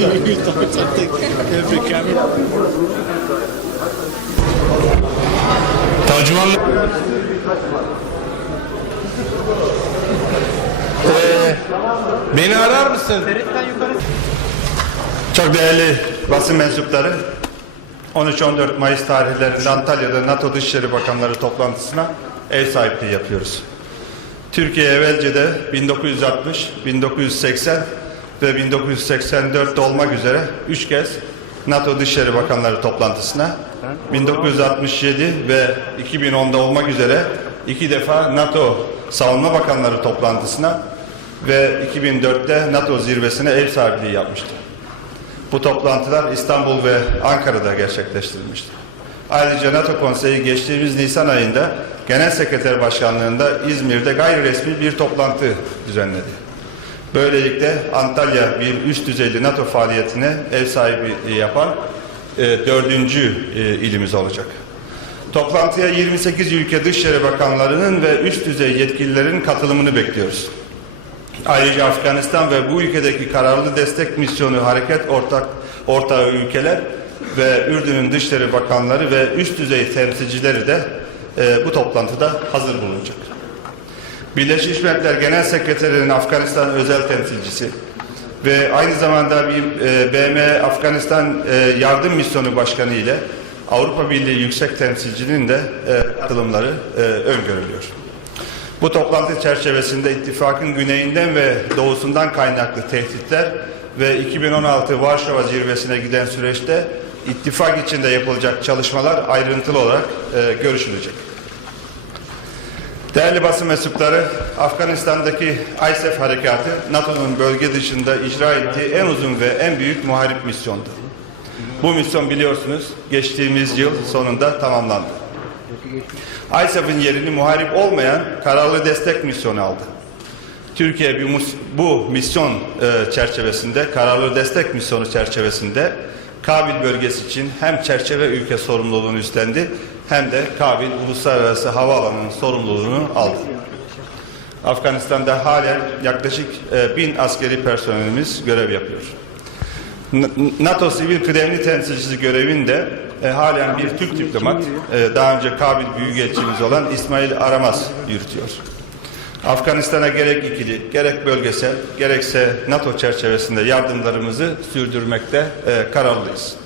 you thought something every camera. Tercüman Ee, beni arar mısın? Çok değerli basın mensupları, 13-14 Mayıs tarihlerinde Antalya'da NATO Dışişleri Bakanları toplantısına ev sahipliği yapıyoruz. Türkiye evvelce de 1960, 1980 ve 1984'te olmak üzere 3 kez NATO Dışişleri Bakanları toplantısına, 1967 ve 2010'da olmak üzere iki defa NATO Savunma Bakanları toplantısına ve 2004'te NATO zirvesine ev sahipliği yapmıştı. Bu toplantılar İstanbul ve Ankara'da gerçekleştirilmiştir. Ayrıca NATO Konseyi geçtiğimiz Nisan ayında Genel Sekreter Başkanlığında İzmir'de gayri resmi bir toplantı düzenledi. Böylelikle Antalya bir üst düzeyli NATO faaliyetine ev sahibi yapan e, dördüncü e, ilimiz olacak. Toplantıya 28 ülke Dışişleri Bakanlarının ve üst düzey yetkililerin katılımını bekliyoruz. Ayrıca Afganistan ve bu ülkedeki kararlı destek misyonu hareket ortak ortağı ülkeler ve Ürdün'ün Dışişleri Bakanları ve üst düzey temsilcileri de e, bu toplantıda hazır bulunacak. Birleşmiş Milletler Genel Sekreterinin Afganistan özel temsilcisi ve aynı zamanda bir e, BM Afganistan e, Yardım Misyonu Başkanı ile Avrupa Birliği Yüksek Temsilcinin de e, katılımları e, öngörülüyor. Bu toplantı çerçevesinde ittifakın güneyinden ve doğusundan kaynaklı tehditler ve 2016 Varşova zirvesine giden süreçte ittifak içinde yapılacak çalışmalar ayrıntılı olarak e, görüşülecek. Değerli basın mensupları, Afganistan'daki ISAF harekatı NATO'nun bölge dışında icra ettiği en uzun ve en büyük muharip misyondu. Bu misyon biliyorsunuz geçtiğimiz yıl sonunda tamamlandı. ISAF'ın yerini muharip olmayan kararlı destek misyonu aldı. Türkiye bu misyon e, çerçevesinde, kararlı destek misyonu çerçevesinde Kabil bölgesi için hem çerçeve ülke sorumluluğunu üstlendi hem de Kabil Uluslararası Havaalanı'nın sorumluluğunu aldı. Afganistan'da halen yaklaşık e, bin askeri personelimiz görev yapıyor. NATO Sivil Kıdemli Temsilcisi görevinde e, halen bir Türk diplomat, e, daha önce Kabil Büyükelçimiz olan İsmail Aramaz yürütüyor. Afganistan'a gerek ikili, gerek bölgesel, gerekse NATO çerçevesinde yardımlarımızı sürdürmekte e, kararlıyız.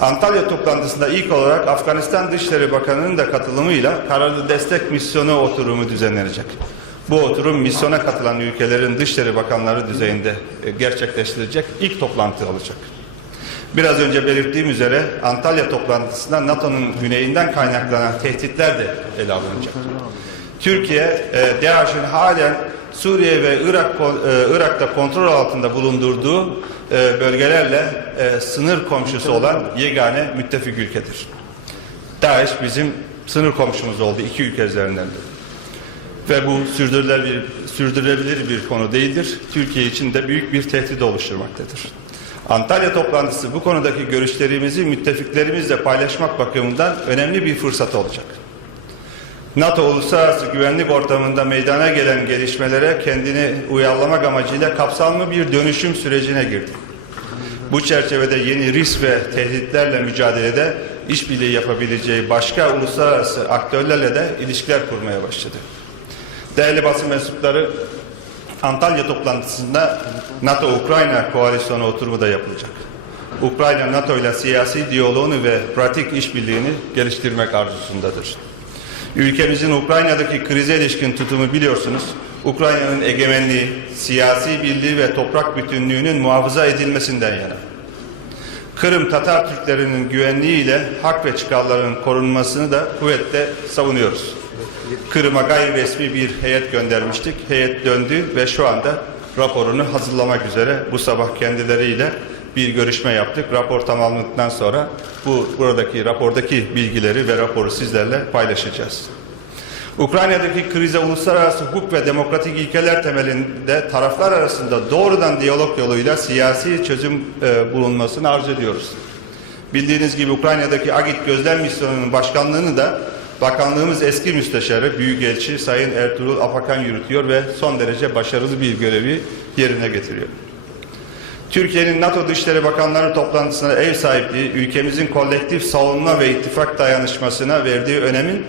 Antalya toplantısında ilk olarak Afganistan Dışişleri Bakanı'nın da katılımıyla kararlı destek misyonu oturumu düzenlenecek. Bu oturum misyona katılan ülkelerin Dışişleri Bakanları düzeyinde e, gerçekleştirilecek ilk toplantı olacak. Biraz önce belirttiğim üzere Antalya toplantısında NATO'nun güneyinden kaynaklanan tehditler de ele alınacak. Türkiye, e, DAEŞ'in halen Suriye ve Irak, e, Irak'ta kontrol altında bulundurduğu e, bölgelerle e, sınır komşusu olan yegane müttefik ülkedir. DAEŞ bizim sınır komşumuz oldu iki ülke üzerinden de. Ve bu sürdürülebilir, sürdürülebilir bir konu değildir. Türkiye için de büyük bir tehdit oluşturmaktadır. Antalya toplantısı bu konudaki görüşlerimizi müttefiklerimizle paylaşmak bakımından önemli bir fırsat olacak. NATO uluslararası güvenlik ortamında meydana gelen gelişmelere kendini uyarlamak amacıyla kapsamlı bir dönüşüm sürecine girdi. Bu çerçevede yeni risk ve tehditlerle mücadelede işbirliği yapabileceği başka uluslararası aktörlerle de ilişkiler kurmaya başladı. Değerli basın mensupları, Antalya toplantısında NATO-Ukrayna koalisyonu oturumu da yapılacak. Ukrayna NATO ile siyasi diyaloğunu ve pratik işbirliğini geliştirmek arzusundadır. Ülkemizin Ukrayna'daki krize ilişkin tutumu biliyorsunuz. Ukrayna'nın egemenliği, siyasi birliği ve toprak bütünlüğünün muhafaza edilmesinden yana. Kırım Tatar Türklerinin güvenliğiyle hak ve çıkarların korunmasını da kuvvetle savunuyoruz. Kırım'a gayri resmi bir heyet göndermiştik. Heyet döndü ve şu anda raporunu hazırlamak üzere bu sabah kendileriyle bir görüşme yaptık. Rapor tamamlandıktan sonra bu buradaki rapordaki bilgileri ve raporu sizlerle paylaşacağız. Ukrayna'daki krize uluslararası hukuk ve demokratik ilkeler temelinde taraflar arasında doğrudan diyalog yoluyla siyasi çözüm e, bulunmasını arzu ediyoruz. Bildiğiniz gibi Ukrayna'daki Agit Gözlem Misyonu'nun başkanlığını da bakanlığımız eski müsteşarı Büyükelçi Sayın Ertuğrul Apakan yürütüyor ve son derece başarılı bir görevi yerine getiriyor. Türkiye'nin NATO Dışişleri Bakanları toplantısına ev sahipliği, ülkemizin kolektif savunma ve ittifak dayanışmasına verdiği önemin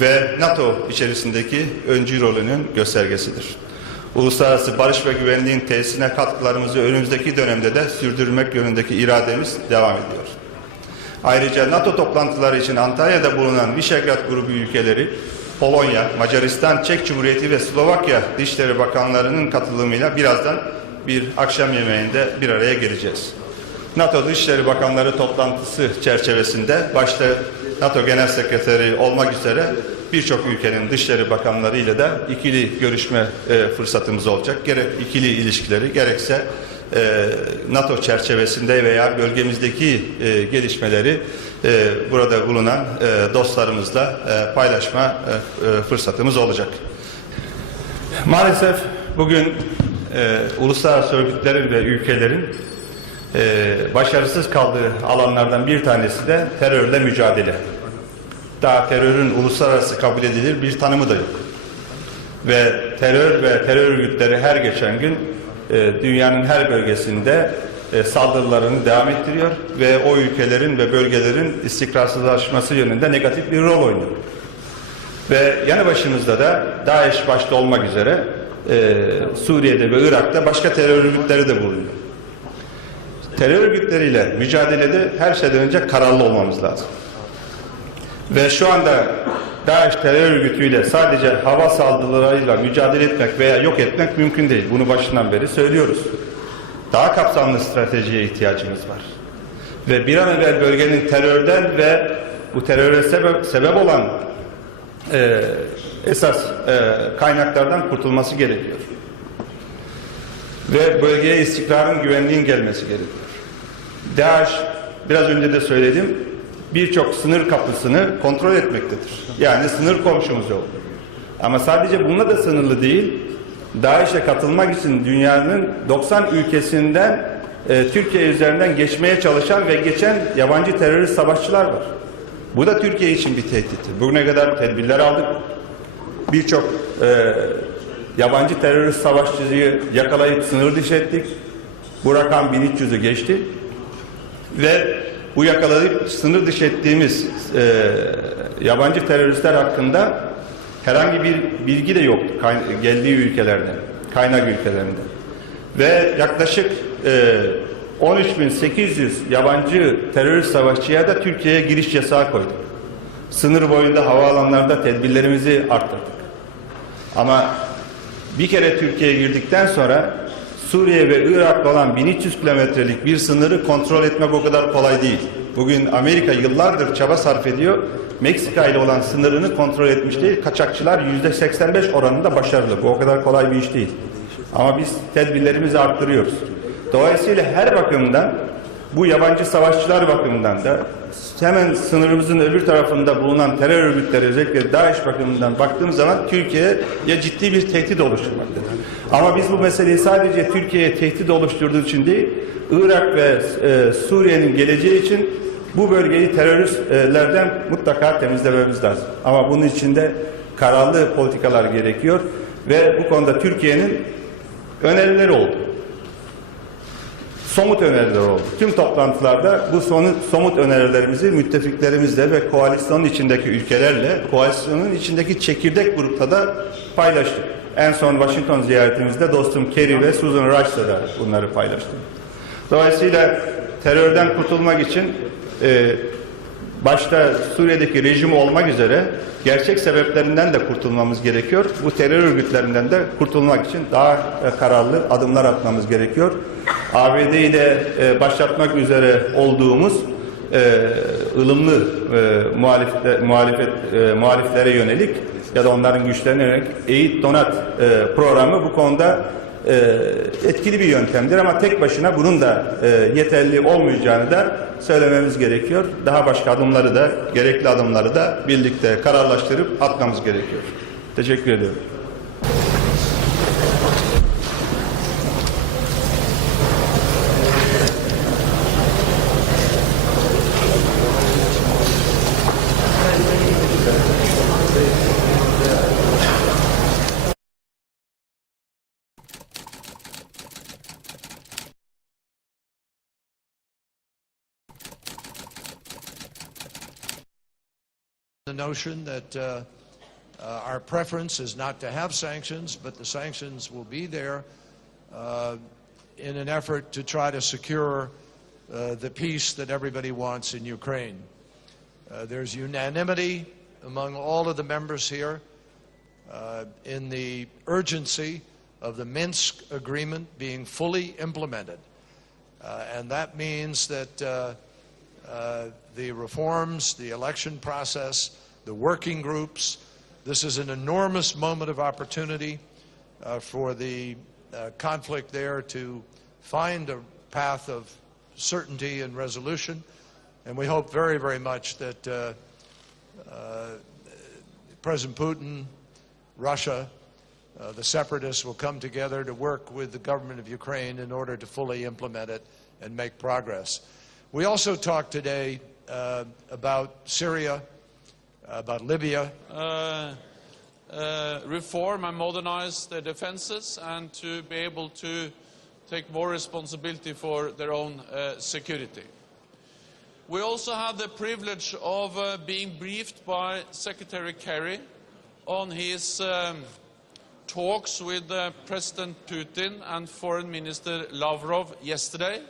ve NATO içerisindeki öncü rolünün göstergesidir. Uluslararası barış ve güvenliğin tesisine katkılarımızı önümüzdeki dönemde de sürdürmek yönündeki irademiz devam ediyor. Ayrıca NATO toplantıları için Antalya'da bulunan Visegrad grubu ülkeleri, Polonya, Macaristan, Çek Cumhuriyeti ve Slovakya Dışişleri Bakanlarının katılımıyla birazdan bir akşam yemeğinde bir araya geleceğiz. NATO Dışişleri Bakanları toplantısı çerçevesinde başta NATO Genel Sekreteri olmak üzere birçok ülkenin dışişleri bakanları ile de ikili görüşme e, fırsatımız olacak. Gerek ikili ilişkileri gerekse e, NATO çerçevesinde veya bölgemizdeki e, gelişmeleri e, burada bulunan e, dostlarımızla e, paylaşma e, e, fırsatımız olacak. Maalesef bugün e, uluslararası örgütlerin ve ülkelerin e, başarısız kaldığı alanlardan bir tanesi de terörle mücadele. Daha terörün uluslararası kabul edilir bir tanımı da yok. Ve terör ve terör örgütleri her geçen gün e, dünyanın her bölgesinde e, saldırılarını devam ettiriyor ve o ülkelerin ve bölgelerin istikrarsızlaşması yönünde negatif bir rol oynuyor. Ve yanı başımızda da DAEŞ başta olmak üzere e, Suriye'de ve Irak'ta başka terör örgütleri de bulunuyor. Terör örgütleriyle mücadelede her şeyden önce kararlı olmamız lazım. Ve şu anda DAEŞ terör örgütüyle sadece hava saldırılarıyla mücadele etmek veya yok etmek mümkün değil. Bunu başından beri söylüyoruz. Daha kapsamlı stratejiye ihtiyacımız var. Ve bir an evvel bölgenin terörden ve bu teröre sebep, sebep olan e, esas e, kaynaklardan kurtulması gerekiyor. Ve bölgeye istikrarın, güvenliğin gelmesi gerekiyor. DAEŞ, biraz önce de söyledim, birçok sınır kapısını kontrol etmektedir. Yani sınır komşumuz yok. Ama sadece bununla da sınırlı değil, DAEŞ'e katılmak için dünyanın 90 ülkesinden e, Türkiye üzerinden geçmeye çalışan ve geçen yabancı terörist savaşçılar var. Bu da Türkiye için bir tehdittir. Bugüne kadar tedbirler aldık. Birçok e, yabancı terörist savaşçıyı yakalayıp sınır dışı ettik. Bu rakam 1300'ü geçti. Ve bu yakalayıp sınır dışı ettiğimiz e, yabancı teröristler hakkında herhangi bir bilgi de yoktu geldiği ülkelerden, kaynak ülkelerinde. Ve yaklaşık e, 13.800 yabancı terörist savaşçıya da Türkiye'ye giriş yasağı koyduk. Sınır boyunda havaalanlarında tedbirlerimizi arttırdık. Ama bir kere Türkiye'ye girdikten sonra Suriye ve Irak'la olan 1300 kilometrelik bir sınırı kontrol etmek o kadar kolay değil. Bugün Amerika yıllardır çaba sarf ediyor. Meksika ile olan sınırını kontrol etmiş değil. Kaçakçılar yüzde 85 oranında başarılı. Bu o kadar kolay bir iş değil. Ama biz tedbirlerimizi arttırıyoruz. Dolayısıyla her bakımdan bu yabancı savaşçılar bakımından da hemen sınırımızın öbür tarafında bulunan terör örgütleri özellikle DAEŞ bakımından baktığımız zaman Türkiye'ye ciddi bir tehdit oluşturmaktadır. Ama biz bu meseleyi sadece Türkiye'ye tehdit oluşturduğu için değil, Irak ve e, Suriye'nin geleceği için bu bölgeyi teröristlerden mutlaka temizlememiz lazım. Ama bunun için de kararlı politikalar gerekiyor ve bu konuda Türkiye'nin önerileri oldu somut öneriler oldu. Tüm toplantılarda bu somut, somut önerilerimizi müttefiklerimizle ve koalisyonun içindeki ülkelerle, koalisyonun içindeki çekirdek grupta da paylaştık. En son Washington ziyaretimizde dostum Kerry ve Susan Rice'la da bunları paylaştım. Dolayısıyla terörden kurtulmak için e, başta Suriye'deki rejim olmak üzere gerçek sebeplerinden de kurtulmamız gerekiyor. Bu terör örgütlerinden de kurtulmak için daha kararlı adımlar atmamız gerekiyor. ABD ile e, başlatmak üzere olduğumuz e, ılımlı e, muhalifle, muhalefet, e, muhaliflere yönelik ya da onların güçlerine yönelik eğit donat e, programı bu konuda e, etkili bir yöntemdir ama tek başına bunun da e, yeterli olmayacağını da söylememiz gerekiyor. Daha başka adımları da gerekli adımları da birlikte kararlaştırıp atmamız gerekiyor. Teşekkür ediyorum. Notion that uh, uh, our preference is not to have sanctions, but the sanctions will be there uh, in an effort to try to secure uh, the peace that everybody wants in Ukraine. Uh, there's unanimity among all of the members here in the urgency of the Minsk agreement being fully implemented. Uh, and that means that uh, uh, the reforms, the election process, the working groups, this is an enormous moment of opportunity uh, for the uh, conflict there to find a path of certainty and resolution. And we hope very, very much that uh, uh, President Putin, Russia, uh, the separatists will come together to work with the government of Ukraine in order to fully implement it and make progress. We also talked today uh, about Syria, about Libya, Uh, uh, reform and modernize their defenses and to be able to take more responsibility for their own uh, security. We also had the privilege of uh, being briefed by Secretary Kerry on his um, talks with uh, President Putin and Foreign Minister Lavrov yesterday.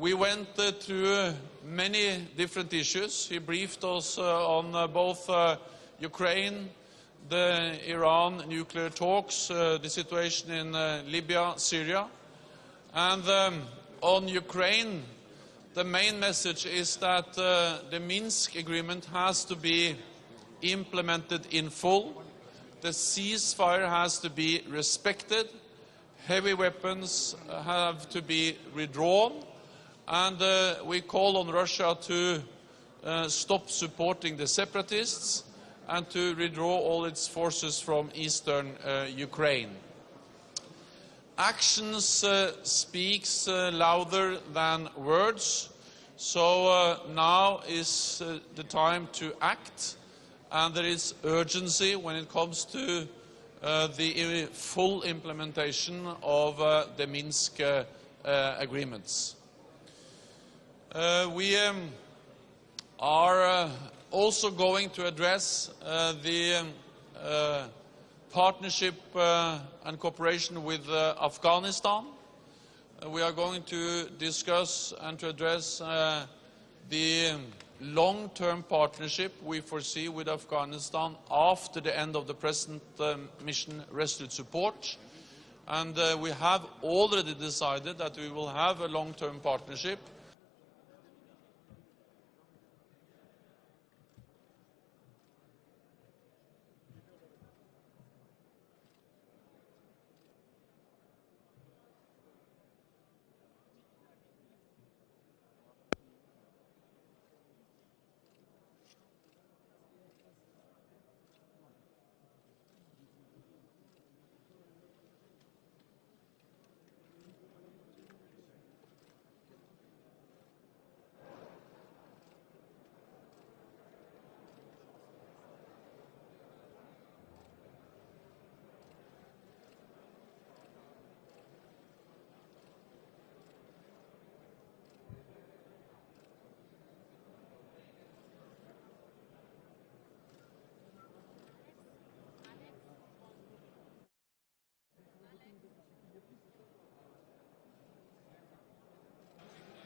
We went uh, through many different issues. He briefed us uh, on uh, both uh, Ukraine, the Iran nuclear talks, the situation in Libya, Syria. And um, on Ukraine, the main message is that the Minsk agreement has to be implemented in full. The ceasefire has to be respected. Heavy weapons have to be withdrawn. And uh, we call on Russia to uh, stop supporting the separatists and to withdraw all its forces from eastern uh, Ukraine. Actions uh, speaks uh, louder than words. So uh, now is the time to act, and there is urgency when it comes to the full implementation of the Minsk agreements. Uh, we um, are uh, also going to address uh, the um, uh, partnership uh, and cooperation with uh, Afghanistan. We are going to discuss and to address the um, long-term partnership we foresee with Afghanistan after the end of the present um, mission Resolute Support. And we have already decided that we will have a long-term partnership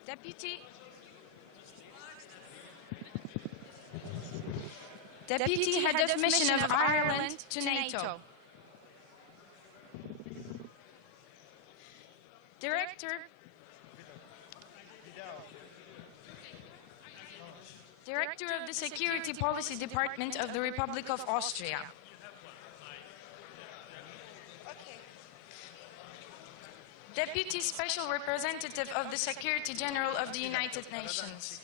Deputy Deputy Head of Mission of Ireland to NATO. Director Director of the Security Policy Department of the Republic of Austria. Deputy Special Representative of the Security General of the United Nations.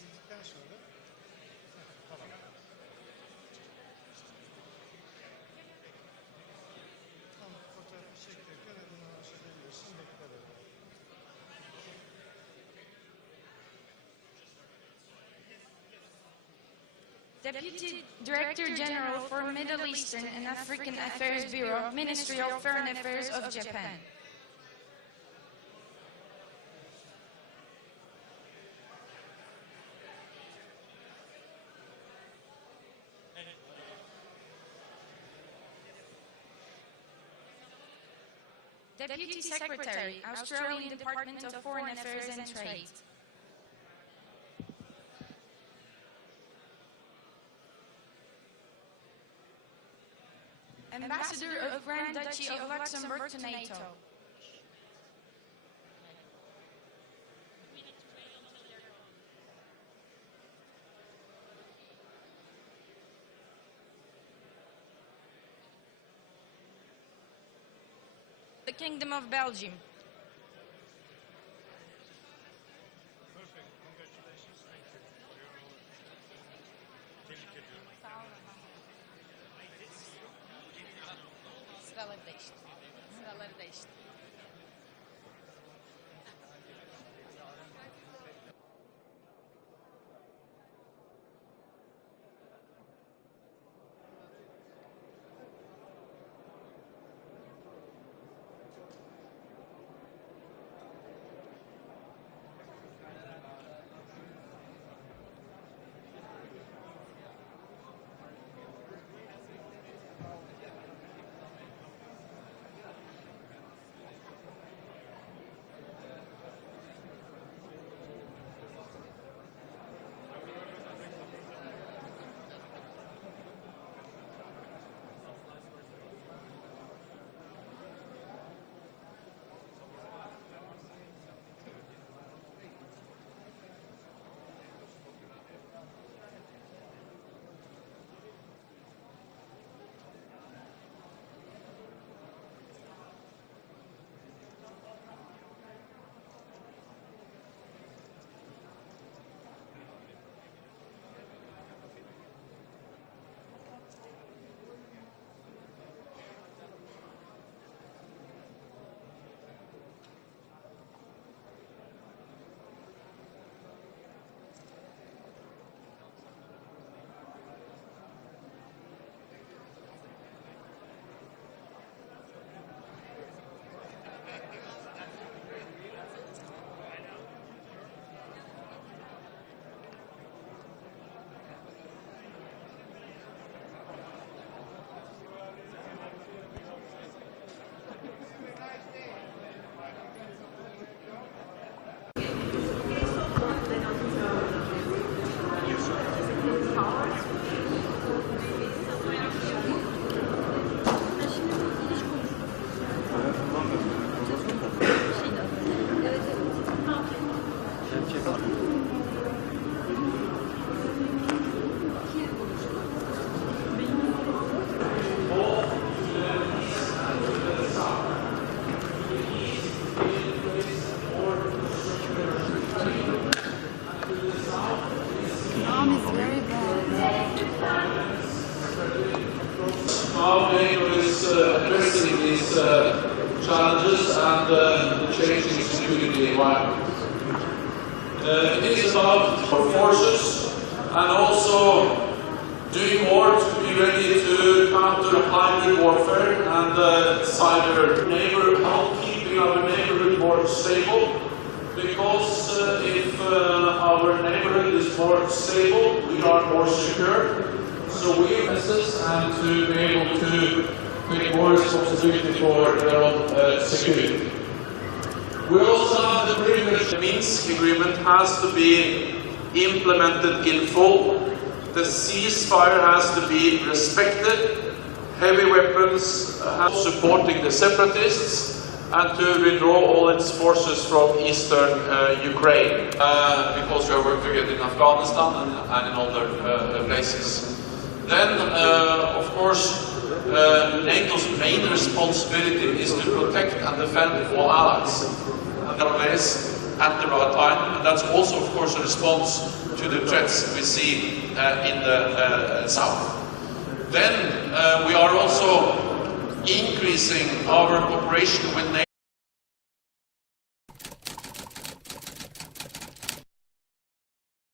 Deputy Director General for Middle Eastern and African Affairs Bureau, Ministry of Foreign Affairs of Japan. Deputy Secretary, Australian Department of Foreign Affairs and Trade. Ambassador of Grand Duchy of Luxembourg to NATO. Kingdom of Belgium. And also doing more to be ready to counter hybrid warfare and uh, cyber neighbor help keeping our neighborhood more stable. Because uh, if uh, our neighborhood is more stable, we are more secure. So we assist and to be able to take more responsibility for their own uh, security. We also have the privilege. The Minsk agreement has to be implemented in full. The ceasefire has to be respected. Heavy weapons have supporting the separatists and to withdraw all its forces from eastern uh, Ukraine uh, because we are working together in Afghanistan and, and in other uh, places. Then, uh, of course, uh, NATO's main responsibility is to protect and defend all allies place at the right time, and that's also, of course, a response to the threats we see uh, in the uh, south. Then uh, we are also increasing our cooperation with NATO.